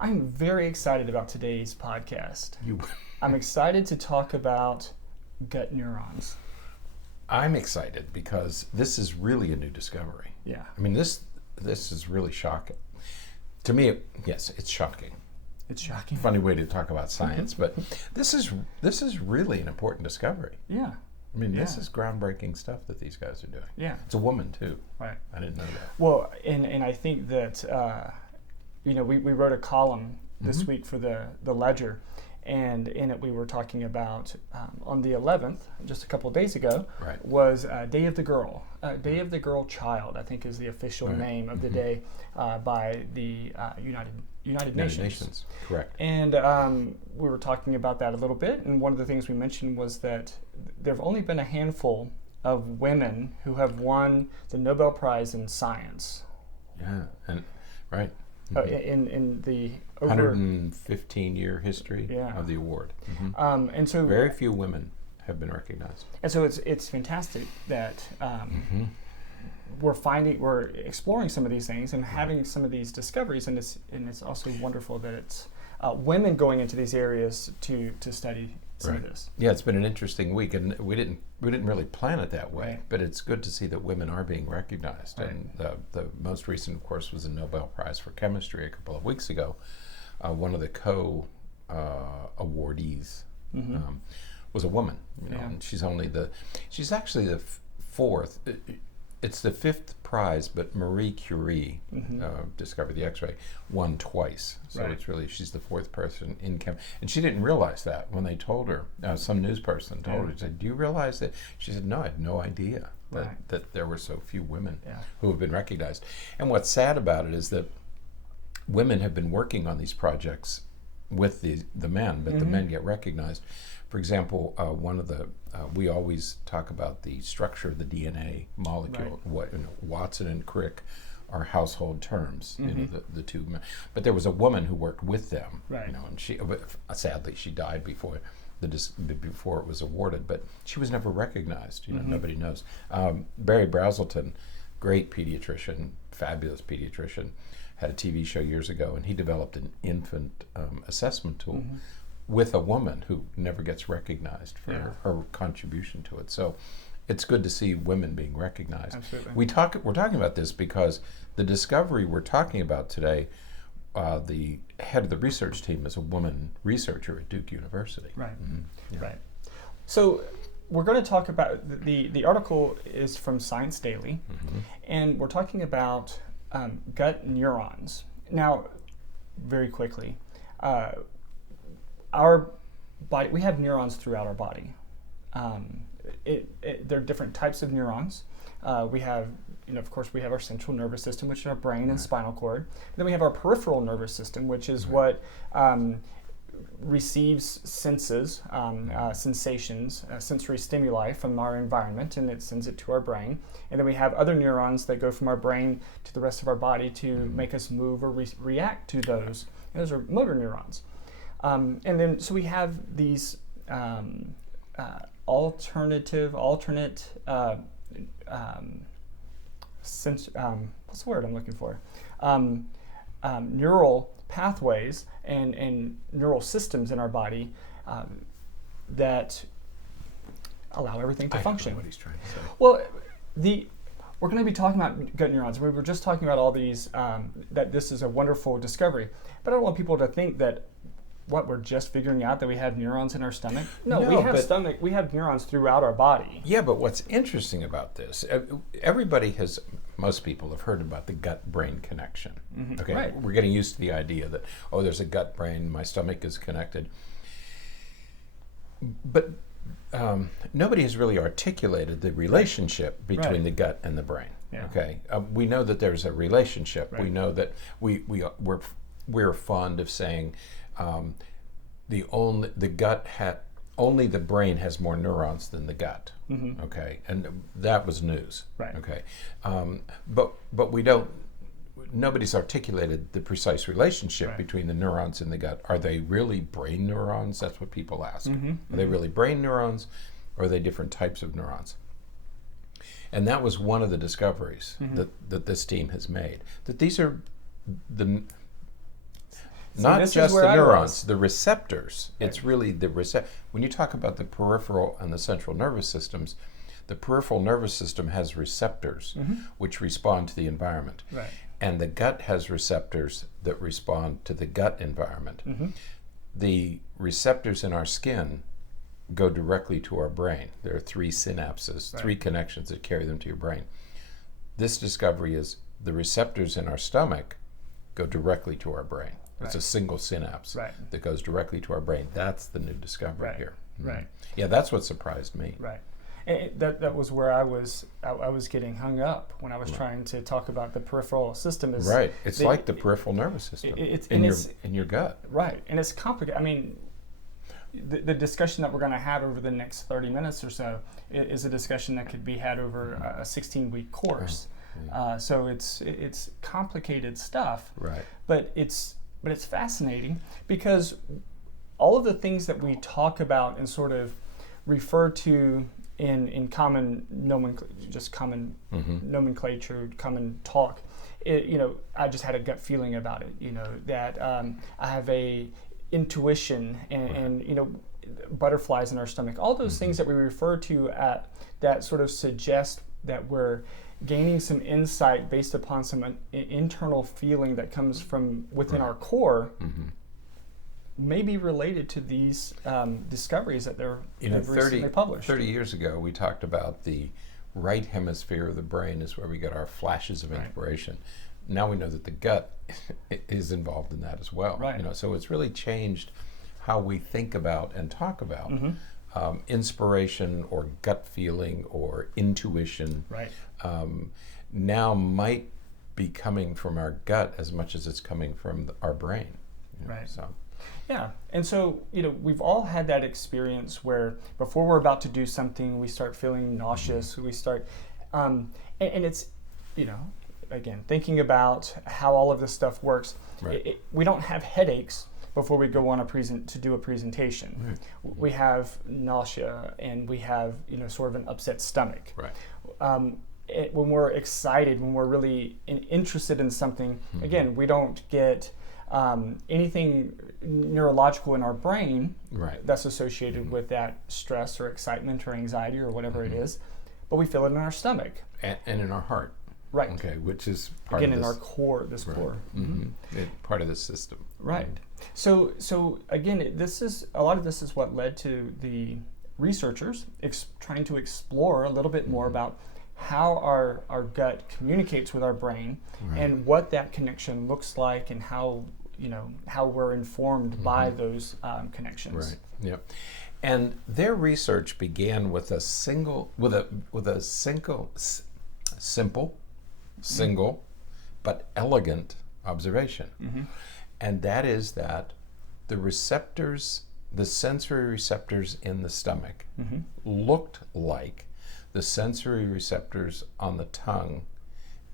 I'm very excited about today's podcast. You, I'm excited to talk about gut neurons. I'm excited because this is really a new discovery. Yeah. I mean, this is really shocking. To me, yes, it's shocking. It's shocking. Funny way to talk about science, but this is really an important discovery. Yeah. I mean, Yeah. this is groundbreaking stuff that these guys are doing. Yeah. It's a woman too. Right. I didn't know that. Well, and I think that, we wrote a column this week for the Ledger, and in it we were talking about, on the 11th, just a couple of days ago, Right. was Day of the Girl. Day of the Girl Child, I think, is the official Right. name of the day by the United Nations. Correct. And we were talking about that a little bit, and one of the things we mentioned was that there have only been a handful of women who have won the Nobel Prize in Science. Yeah, and right. In the over 115-year history Yeah. of the award. and so Very few women have been recognized. it's fantastic that we're exploring some of these things and having some of these discoveries, and it's also wonderful that it's women going into these areas to study some of this. Yeah, it's been an interesting week, and we didn't really plan it that way. Right. But it's good to see that women are being recognized. Right. And the most recent, of course, was the Nobel Prize for Chemistry a couple of weeks ago. One of the awardees was a woman. Yeah. And she's actually the fourth. It's the fifth prize, but Marie Curie discovered the X-ray, won twice. So Right. it's really, she's the fourth person in chem. And she didn't realize that when they told her, some news person told her, said, "Do you realize that?" She said, "No, I had no idea that there were so few women who have been recognized." And what's sad about it is that women have been working on these projects with the men, but the men get recognized. For example, we always talk about the structure of the DNA molecule. Right. Watson and Crick are household terms, the two men. But there was a woman who worked with them, Right. and sadly she died before it was awarded. But she was never recognized. Nobody knows. Barry Brazelton, great pediatrician, fabulous pediatrician, had a TV show years ago, and he developed an infant assessment tool with a woman who never gets recognized for her contribution to it. So it's good to see women being recognized. Absolutely. We're talking about this because the discovery we're talking about today, the head of the research team is a woman researcher at Duke University. Right. Yeah. Right. So we're going to talk about the article is from Science Daily, and we're talking about gut neurons. Now, very quickly, our body, we have neurons throughout our body. There are different types of neurons. We have, of course, we have our central nervous system, which is our brain and spinal cord. And then we have our peripheral nervous system, which is what receives senses, sensations, sensory stimuli from our environment, and it sends it to our brain. And then we have other neurons that go from our brain to the rest of our body to make us move or react to those. And those are motor neurons. And then, so we have these alternate, what's the word I'm looking for? Neural pathways and neural systems in our body that allow everything to function. I don't know what he's trying to say. Well, we're going to be talking about gut neurons. We were just talking about all these, that this is a wonderful discovery. But I don't want people to think that we're just figuring out that we have neurons in our stomach. No, we have neurons throughout our body. Yeah, but what's interesting about this, most people have heard about the gut-brain connection. Okay, Right. We're getting used to the idea that, there's a gut-brain, my stomach is connected. But nobody has really articulated the relationship between the gut and the brain. Yeah. Okay, we know that there's a relationship. Right. We know that we're fond of saying only the brain has more neurons than the gut. Okay, and that was news. Right. Okay, but we don't. Nobody's articulated the precise relationship between the neurons in the gut. Are they really brain neurons? That's what people ask. Are they really brain neurons, or are they different types of neurons? And that was one of the discoveries that this team has made. That these are Not just the neurons, the receptors. Right. It's really the when you talk about the peripheral and the central nervous systems, the peripheral nervous system has receptors which respond to the environment. Right. And the gut has receptors that respond to the gut environment. The receptors in our skin go directly to our brain. There are 3 synapses, 3 connections that carry them to your brain. This discovery is the receptors in our stomach go directly to our brain. It's a single synapse that goes directly to our brain. That's the new discovery here. Right. Yeah, that's what surprised me. Right. That was where I was getting hung up when I was trying to talk about the peripheral system. It's like the peripheral nervous system in your gut. Right, and it's complicated. I mean, the discussion that we're going to have over the next 30 minutes or so is a discussion that could be had over a 16-week course. So it's complicated stuff. Right. But it's fascinating because all of the things that we talk about and sort of refer to in common nomenclature, common talk, I just had a gut feeling about it. That I have a intuition and butterflies in our stomach. All those things that we refer to that sort of suggest that we're gaining some insight based upon some internal feeling that comes from within our core. May be related to these discoveries that they've recently published. 30 years ago, we talked about the right hemisphere of the brain is where we get our flashes of inspiration. Now we know that the gut is involved in that as well. Right. So it's really changed how we think about and talk about inspiration or gut feeling or intuition. Right. Now might be coming from our gut as much as it's coming from our brain. Right. So. Yeah, and so we've all had that experience where before we're about to do something, we start feeling nauseous. We start, and it's, again, thinking about how all of this stuff works. Right. We don't have headaches before we go on to do a presentation. Right. We have nausea and we have sort of an upset stomach. Right. When we're excited, when we're really interested in something, again, we don't get anything neurological in our brain that's associated with that stress or excitement or anxiety or whatever it is, but we feel it in our stomach and in our heart. Right. Okay, which is part again of this, in our core. This core. Part of the system. Right. So again, a lot of this is what led to the researchers trying to explore a little bit more about how our gut communicates with our brain and what that connection looks like and how we're informed by those connections. Right. Yep. And their research began with a simple, but elegant observation, and that is that the sensory receptors in the stomach looked like the sensory receptors on the tongue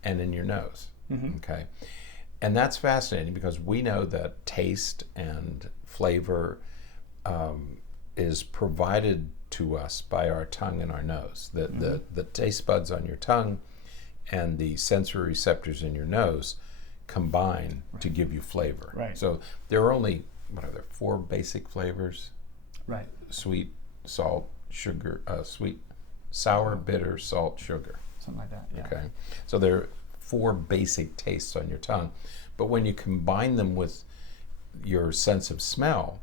and in your nose. Okay. And that's fascinating because we know that taste and flavor is provided to us by our tongue and our nose. The taste buds on your tongue and the sensory receptors in your nose combine to give you flavor. Right. So there are only, 4 basic flavors? Right. Sweet, salt, sugar, sweet, sour, bitter, salt, sugar. Something like that, yeah. Okay. So there are 4 basic tastes on your tongue, but when you combine them with your sense of smell,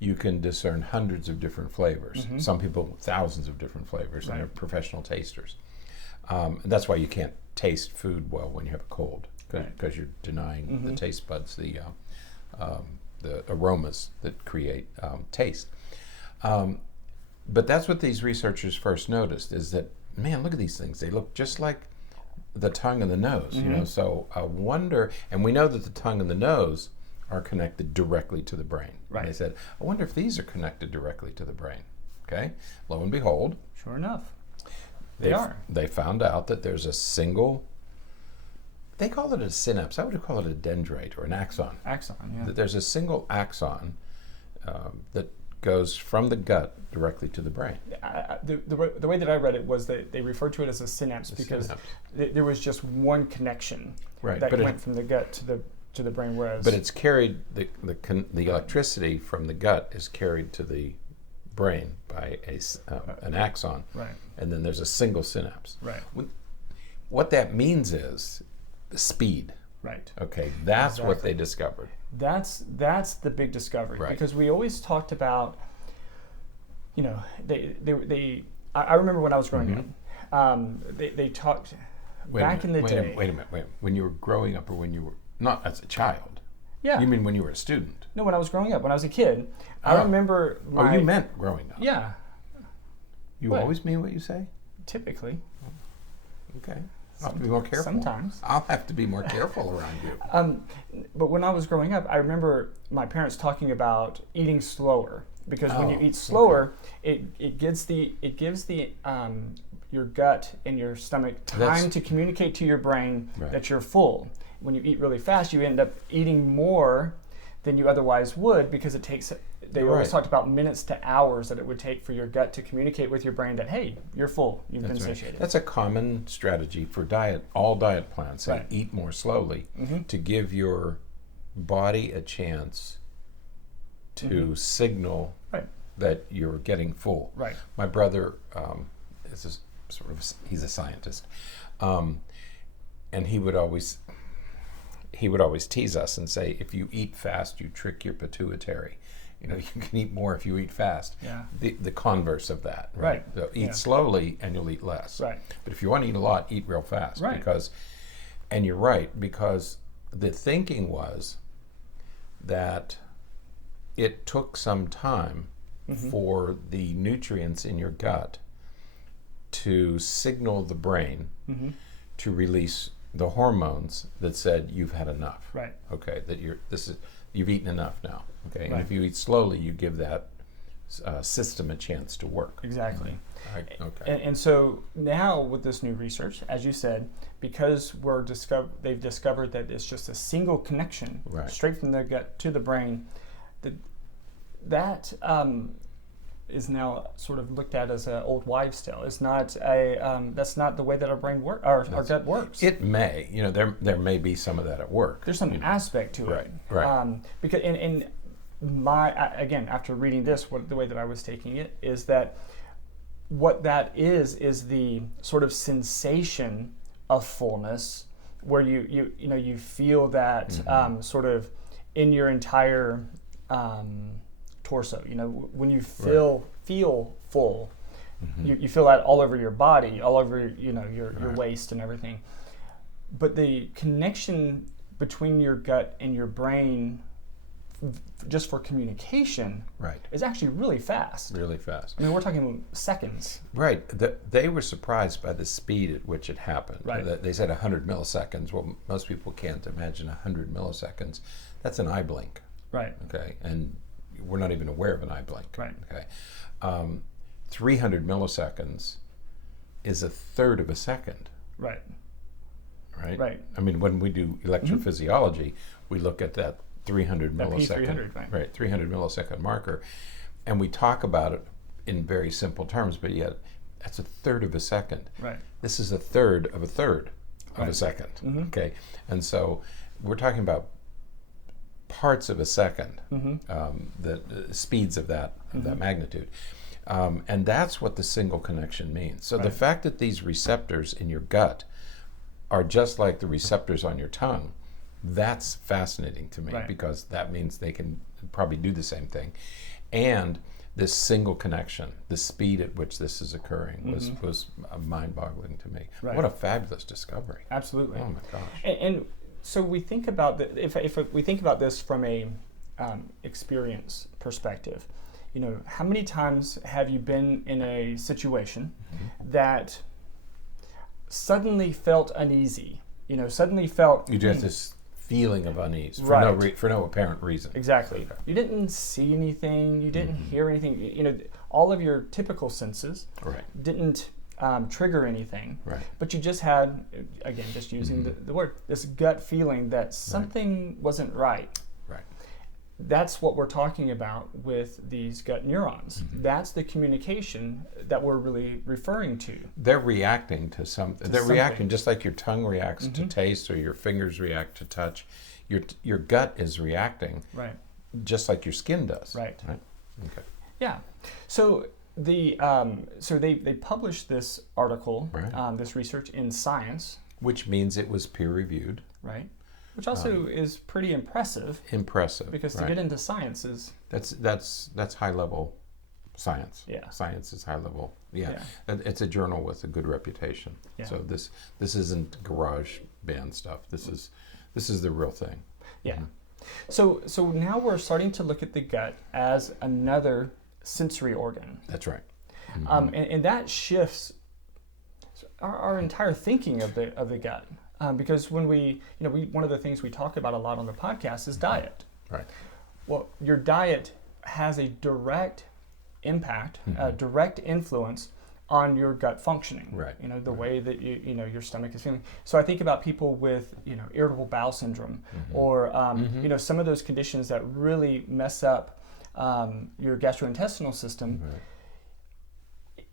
you can discern hundreds of different flavors. Some people, thousands of different flavors, and they're professional tasters. And that's why you can't taste food well when you have a cold, because you're denying the taste buds, the aromas that create taste. But that's what these researchers first noticed, is that, man, look at these things. They look just like the tongue and the nose, So I wonder, and we know that the tongue and the nose are connected directly to the brain. Right. And they said, I wonder if these are connected directly to the brain. Okay. Lo and behold, sure enough, they are. They found out that there's a single. They call it a synapse. I would call it a dendrite or an axon. Axon, yeah. That there's a single axon that goes from the gut directly to the brain. The way that I read it was that they referred to it as a synapse because there was just one connection that went from the gut to the brain, whereas... But it's carried, the electricity from the gut is carried to the brain by an axon. Right. And then there's a single synapse. Right. What that means is the speed. Right. Okay, that's what they discovered. That's the big discovery. Right. Because we always talked about, I remember when I was growing up, they talked back in the day. Wait a minute. When you were growing up, or when you were not as a child? Yeah. You mean when you were a student? No, when I was growing up, when I was a kid, I remember. You meant growing up? Yeah. You always mean what you say? Typically. Okay. I'll have to be more careful. Sometimes. I'll have to be more careful around you. But when I was growing up, I remember my parents talking about eating slower, because when you eat slower, it gives your gut and your stomach time to communicate to your brain that you're full. When you eat really fast, you end up eating more than you otherwise would, because it takes. They always talked about minutes to hours that it would take for your gut to communicate with your brain that, hey, you're full, you've been satiated. That's a common strategy for diet. All diet plans say eat more slowly to give your body a chance to signal that you're getting full. Right. My brother he's a scientist, and he would always tease us and say, if you eat fast, you trick your pituitary. You can eat more if you eat fast. Yeah. The converse of that, right? So eat slowly and you'll eat less. Right. But if you want to eat a lot, eat real fast. Right. And you're right, because the thinking was that it took some time for the nutrients in your gut to signal the brain to release the hormones that said you've had enough. Right. Okay, that you've eaten enough now. Okay, and if you eat slowly, you give that system a chance to work. Exactly. Okay. And so now with this new research, as you said, because they've discovered that it's just a single connection straight from the gut to the brain, that is now sort of looked at as an old wives' tale. It's not that's not the way that our brain our gut works. It may, there may be some of that at work. There's some aspect to it, right? Because in again, after reading this, the way that I was taking it is that what that is the sort of sensation of fullness, where you feel that sort of in your entire torso. When you feel full, you feel that all over your body, all over your waist and everything. But the connection between your gut and your brain, just for communication, is actually really fast. Really fast. I mean, we're talking seconds. Right. They were surprised by the speed at which it happened. Right. They said 100 milliseconds. Well, most people can't imagine 100 milliseconds. That's an eye blink. Right. Okay. And we're not even aware of an eye blink. Right. Okay. 300 milliseconds is a third of a second. Right. Right. Right. I mean, when we do electrophysiology, we look at that 300 millisecond, P300, 300 millisecond marker, and we talk about it in very simple terms, but yet that's a third of a second. Right. This is a third of a second. Okay, and so we're talking about parts of a second, the speeds of that magnitude, and that's what the single connection means. So the fact that these receptors in your gut are just like the receptors on your tongue, that's fascinating to me, because that means they can probably do the same thing. And this single connection, the speed at which this is occurring was mind-boggling to me. What a fabulous discovery. Absolutely. Oh my gosh. And so we think about if we think about this from a experience perspective, how many times have you been in a situation that suddenly felt uneasy? Suddenly felt you just this feeling of unease for no apparent reason. Exactly. Okay. You didn't see anything. You didn't hear anything. All of your typical senses didn't trigger anything. Right. But you just had, again, just using the word, this gut feeling that something wasn't right. Right. That's what we're talking about with these gut neurons. That's the communication that we're really referring to. They're reacting to something. They're reacting just like your tongue reacts to taste or your fingers react to touch. your gut is reacting right, just like your skin does. right. Okay. Yeah. So they published this article, Right. this research in Science, Which means it was peer reviewed. right? Which also is pretty impressive. Impressive. Because to right. get into science is that's high level science. Yeah. Science is high level. Yeah. Yeah. It's a journal with a good reputation. Yeah. So this isn't garage band stuff. This is the real thing. Yeah. So now we're starting to look at the gut as another sensory organ. That's right. And that shifts our entire thinking of the gut. Because when we one of the things we talk about a lot on the podcast is diet. Right. Well, your diet has a direct impact, a direct influence on your gut functioning. Right. The way that your stomach is feeling. So I think about people with irritable bowel syndrome, or some of those conditions that really mess up your gastrointestinal system. Right.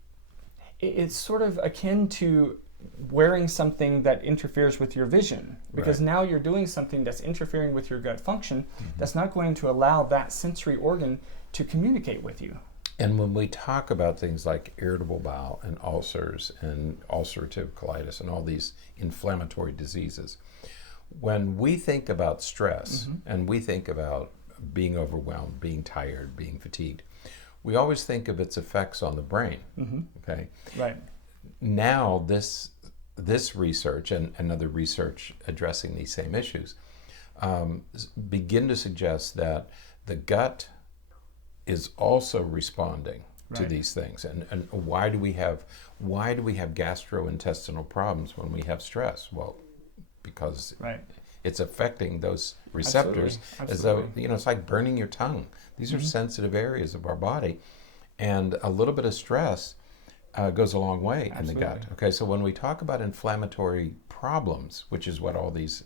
It's sort of akin to wearing something that interferes with your vision, because now you're doing something that's interfering with your gut function that's not going to allow that sensory organ to communicate with you. And when we talk about things like irritable bowel and ulcers and ulcerative colitis and all these inflammatory diseases, when we think about stress and we think about being overwhelmed, being tired, being fatigued, we always think of its effects on the brain. Okay. Right. Now this research and other research addressing these same issues begin to suggest that the gut is also responding to these things. And why do we have gastrointestinal problems when we have stress? Well, because it's affecting those receptors. Absolutely. As though it's like burning your tongue. These are sensitive areas of our body, and a little bit of stress goes a long way in the gut. Okay, so when we talk about inflammatory problems, which is what all these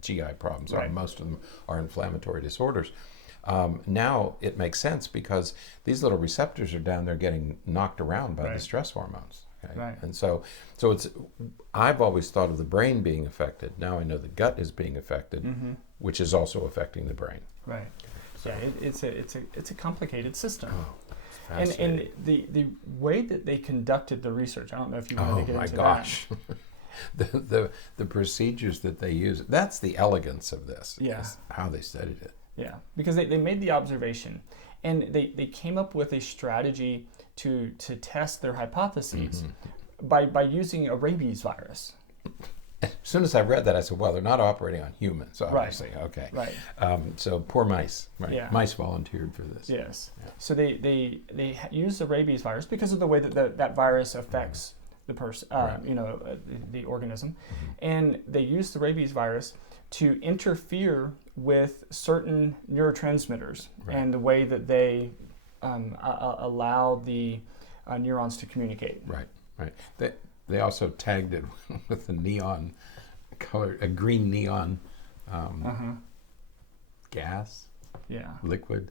GI problems are, most of them are inflammatory disorders. Now it makes sense because these little receptors are down there getting knocked around by the stress hormones. Okay? And so I've always thought of the brain being affected. Now I know the gut is being affected, which is also affecting the brain. Right. So it's a complicated system. Oh, and the way that they conducted the research, I don't know if you want to get into that. Oh my gosh. the procedures that they use, that's the elegance of this. Yeah. Is how they studied it. Yeah, because they made the observation, and they came up with a strategy to test their hypotheses by using a rabies virus. As soon as I read that, I said, well, they're not operating on humans, obviously. Okay. Right. So poor mice. Right. Yeah. Mice volunteered for this. Yes. Yeah. So they used the rabies virus because of the way that that virus affects the person, the organism, and they used the rabies virus to interfere with certain neurotransmitters and the way that they allow the neurons to communicate. Right. They also tagged it with a neon color, a green neon gas, liquid,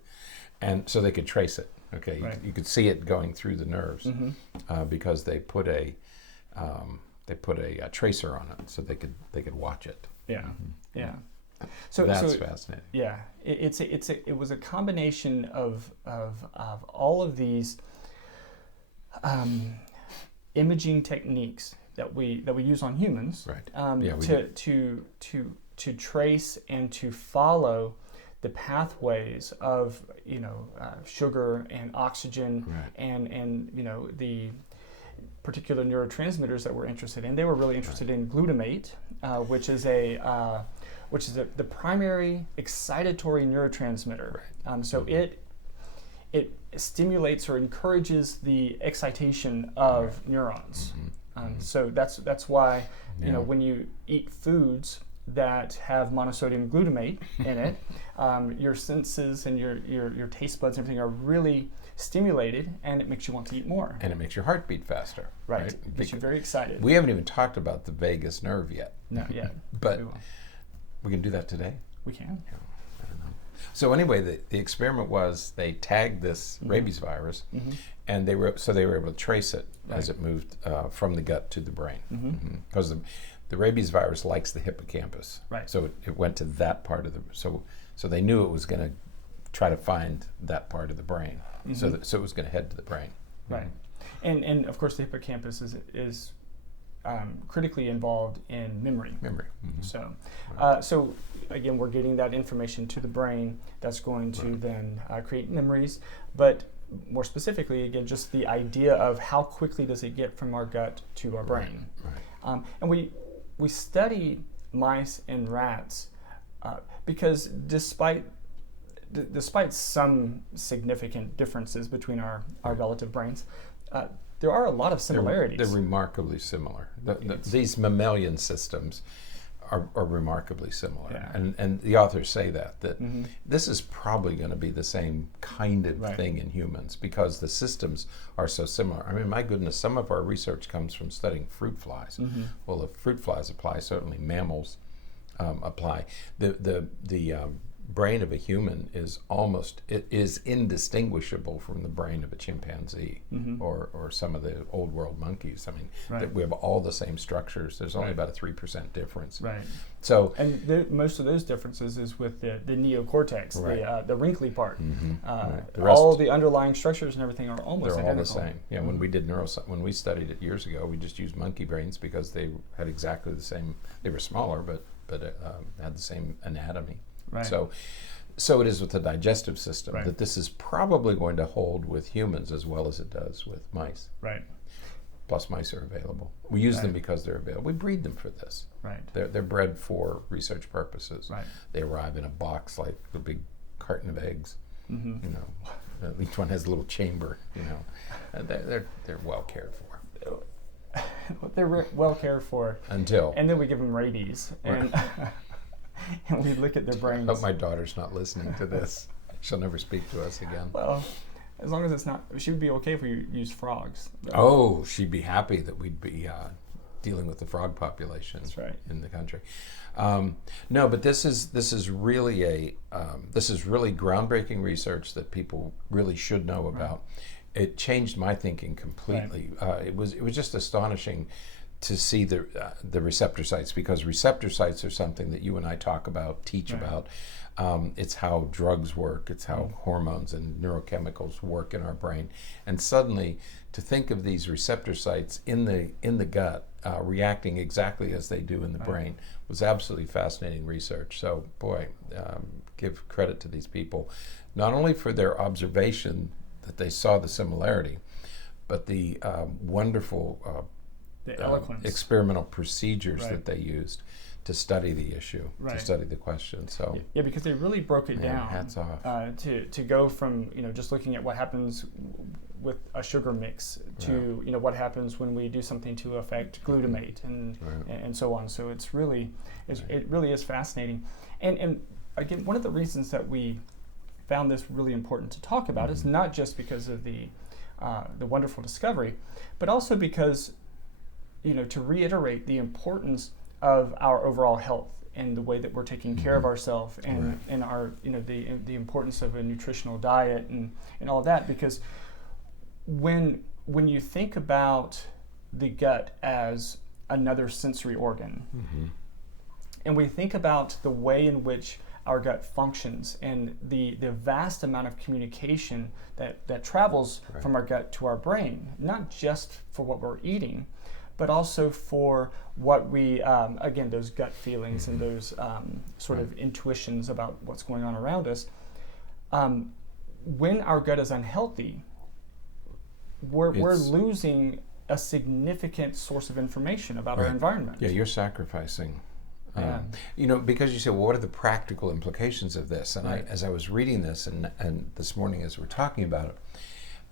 and so they could trace it. Okay, you could see it going through the nerves because they put a tracer on it, so they could watch it. Yeah. So that's fascinating. Yeah, it was a combination of all of these imaging techniques that we use on humans, to trace and to follow the pathways of sugar and oxygen and the particular neurotransmitters that we're interested in. They were really interested in glutamate, which is the primary excitatory neurotransmitter. So it stimulates or encourages the excitation of neurons. So that's why when you eat foods that have monosodium glutamate in it, your senses and your taste buds and everything are really stimulated, and it makes you want to eat more. And it makes your heart beat faster. Right. It makes you very excited. We haven't even talked about the vagus nerve yet. Not yet. But we can do that today. We can. Yeah, I don't know. So anyway, the experiment was they tagged this rabies virus, and they were able to trace it as it moved from the gut to the brain. Because the rabies virus likes the hippocampus. Right. So it went to that part of the, so they knew it was going to try to find that part of the brain. So it was going to head to the brain. Right. And of course the hippocampus is critically involved in memory. So so again, we're getting that information to the brain that's going to then create memories, but more specifically, again, just the idea of how quickly does it get from our gut to our brain. And we study mice and rats because despite some significant differences between our relative brains, there are a lot of similarities. They're remarkably similar. These mammalian systems are remarkably similar. Yeah. And the authors say that this is probably going to be the same kind of thing in humans because the systems are so similar. I mean, my goodness, some of our research comes from studying fruit flies. Well, if fruit flies apply, certainly mammals apply. The brain of a human is indistinguishable from the brain of a chimpanzee or some of the old world monkeys. I mean, we have all the same structures. There's only about a 3% difference. So, and most of those differences is with the neocortex, the wrinkly part. All the underlying structures and everything are almost they're identical. all the same. Yeah, when we did when we studied it years ago, we just used monkey brains because they had exactly the same. They were smaller, but had the same anatomy. So it is with the digestive system that this is probably going to hold with humans as well as it does with mice. Plus mice are available. We use them because they're available. We breed them for this. They're bred for research purposes. They arrive in a box like a big carton of eggs. You know, each one has a little chamber. You know, and they're well cared for. They're well cared for and then we give them rabies and we look at their brains. I hope my daughter's not listening to this. She'll never speak to us again. Well, as long as it's not, she would be okay if we use frogs. Oh, she'd be happy that we'd be dealing with the frog population in the country. No, but this is really groundbreaking research that people really should know about. It changed my thinking completely. It was just astonishing to see the receptor sites, because receptor sites are something that you and I talk about, teach about. It's how drugs work. It's how hormones and neurochemicals work in our brain. And suddenly, to think of these receptor sites in the gut reacting exactly as they do in the brain was absolutely fascinating research. So, boy, give credit to these people, not only for their observation that they saw the similarity, but the wonderful experimental procedures that they used to study the issue, to study the question. So because they really broke it down. Hats off. To go from just looking at what happens with a sugar mix to what happens when we do something to affect glutamate and so on. So it really is fascinating. And again, one of the reasons that we found this really important to talk about is not just because of the wonderful discovery, but also because to reiterate the importance of our overall health and the way that we're taking care of ourselves and our the importance of a nutritional diet and all of that, because when you think about the gut as another sensory organ and we think about the way in which our gut functions and the vast amount of communication that travels from our gut to our brain, not just for what we're eating, but also for what we, again, those gut feelings and those sort of intuitions about what's going on around us. When our gut is unhealthy, we're losing a significant source of information about our environment. Yeah, you're sacrificing. Because you say, well, what are the practical implications of this? And as I was reading this and this morning as we're talking about it,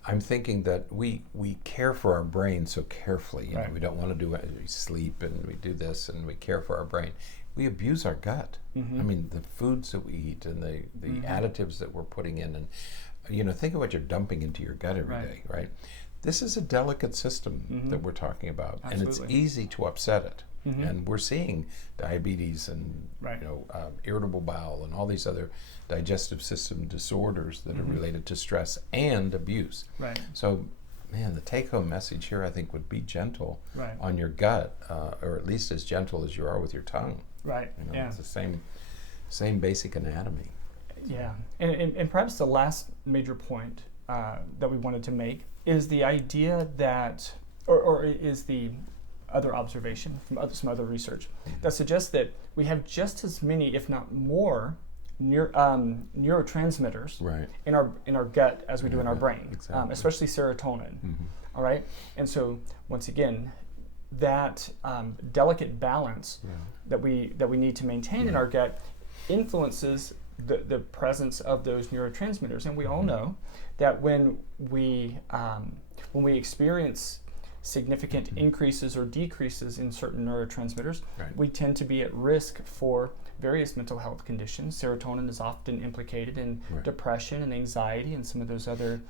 I'm thinking that we care for our brain so carefully. We don't want to do it. We sleep and we do this and we care for our brain. We abuse our gut. I mean, the foods that we eat and the additives that we're putting in, and think of what you're dumping into your gut every day, right? This is a delicate system that we're talking about, and it's easy to upset it. And we're seeing diabetes and irritable bowel and all these other digestive system disorders that are related to stress and abuse. So man, the take-home message here, I think, would be gentle on your gut, or at least as gentle as you are with your tongue. Right. You know, it's the same basic anatomy. Yeah, and perhaps the last major point that we wanted to make is the idea that, or is the other observation from some other research that suggests that we have just as many, if not more, neurotransmitters in our gut as we do in our brain, especially serotonin. All right, and so once again, that delicate balance that we need to maintain in our gut influences the presence of those neurotransmitters, and we all know that when we experience significant increases or decreases in certain neurotransmitters, we tend to be at risk for various mental health conditions. Serotonin is often implicated in depression and anxiety and some of those other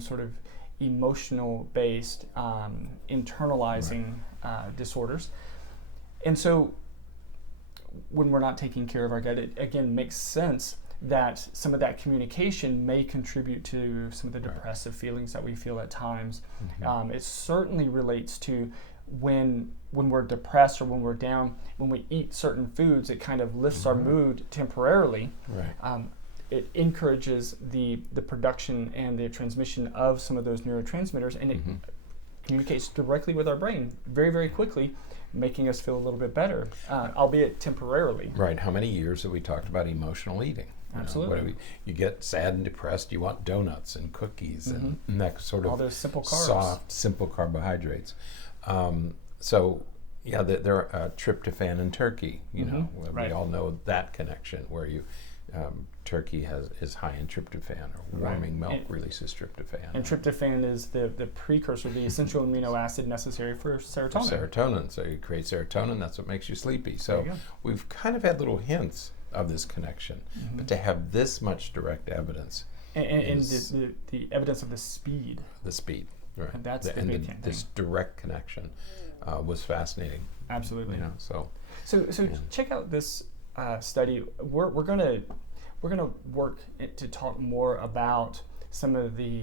sort of emotional-based internalizing disorders. And so when we're not taking care of our gut, it again makes sense that some of that communication may contribute to some of the depressive feelings that we feel at times. It certainly relates to when we're depressed or when we're down, when we eat certain foods, it kind of lifts our mood temporarily. It encourages the production and the transmission of some of those neurotransmitters, and it communicates directly with our brain very, very quickly, making us feel a little bit better, albeit temporarily. Right. How many years have we talked about emotional eating? Absolutely. You get sad and depressed, you want donuts and cookies and that sort of all those simple carbs. Soft, simple carbohydrates. So, yeah, there are tryptophan in turkey. You know, we all know that connection where turkey is high in tryptophan, or warming milk releases tryptophan. And tryptophan is the precursor, the essential amino acid necessary for serotonin. Serotonin. So you create serotonin, that's what makes you sleepy. So we've kind of had little hints of this connection, but to have this much direct evidence. And the evidence of the speed. The speed, right. And that's the big thing. This direct connection was fascinating. Absolutely. You know, so check out this study. We're gonna work to talk more about some of the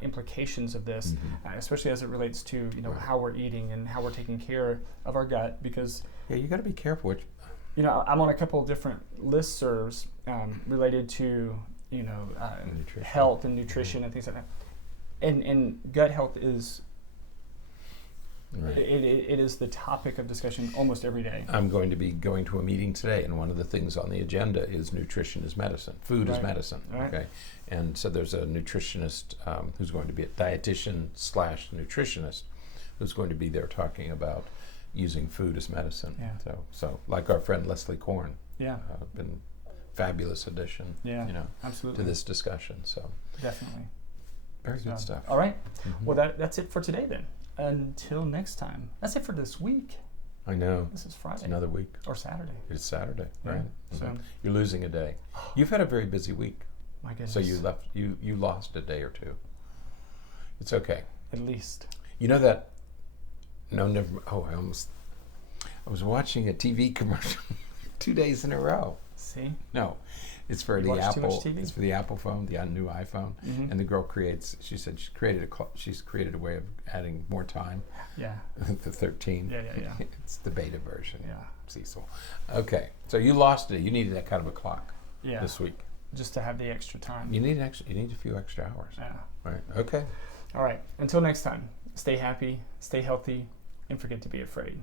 implications of this, especially as it relates to how we're eating and how we're taking care of our gut. Because you got to be careful. I'm on a couple of different listservs related to health and nutrition and things like that. And gut health is. It is the topic of discussion almost every day. I'm going to be going to a meeting today, and one of the things on the agenda is nutrition is medicine. Food is medicine. Okay, and so there's a nutritionist who's going to be a dietitian / nutritionist who's going to be there talking about using food as medicine. So like our friend Leslie Korn. Been fabulous addition. Absolutely. To this discussion. So definitely. Very good stuff. All right. Well, that's it for today then. Until next time. That's it for this week. I know. This is Friday. It's another week. Or Saturday. It's Saturday, right? So you're losing a day. You've had a very busy week. My goodness. So you lost a day or two. It's okay. At least. You know that I was watching a TV commercial 2 days in a row. See? No. It's for the Apple. Too much TV? It's for the Apple phone, the new iPhone. And the girl she said she's created a way of adding more time. The 13. Yeah. It's the beta version. Yeah. Cecil. Okay. So you lost it. You needed that kind of a clock. This week. Just to have the extra time. You need a few extra hours. Yeah. Right. Okay. All right. Until next time. Stay happy, stay healthy, and forget to be afraid.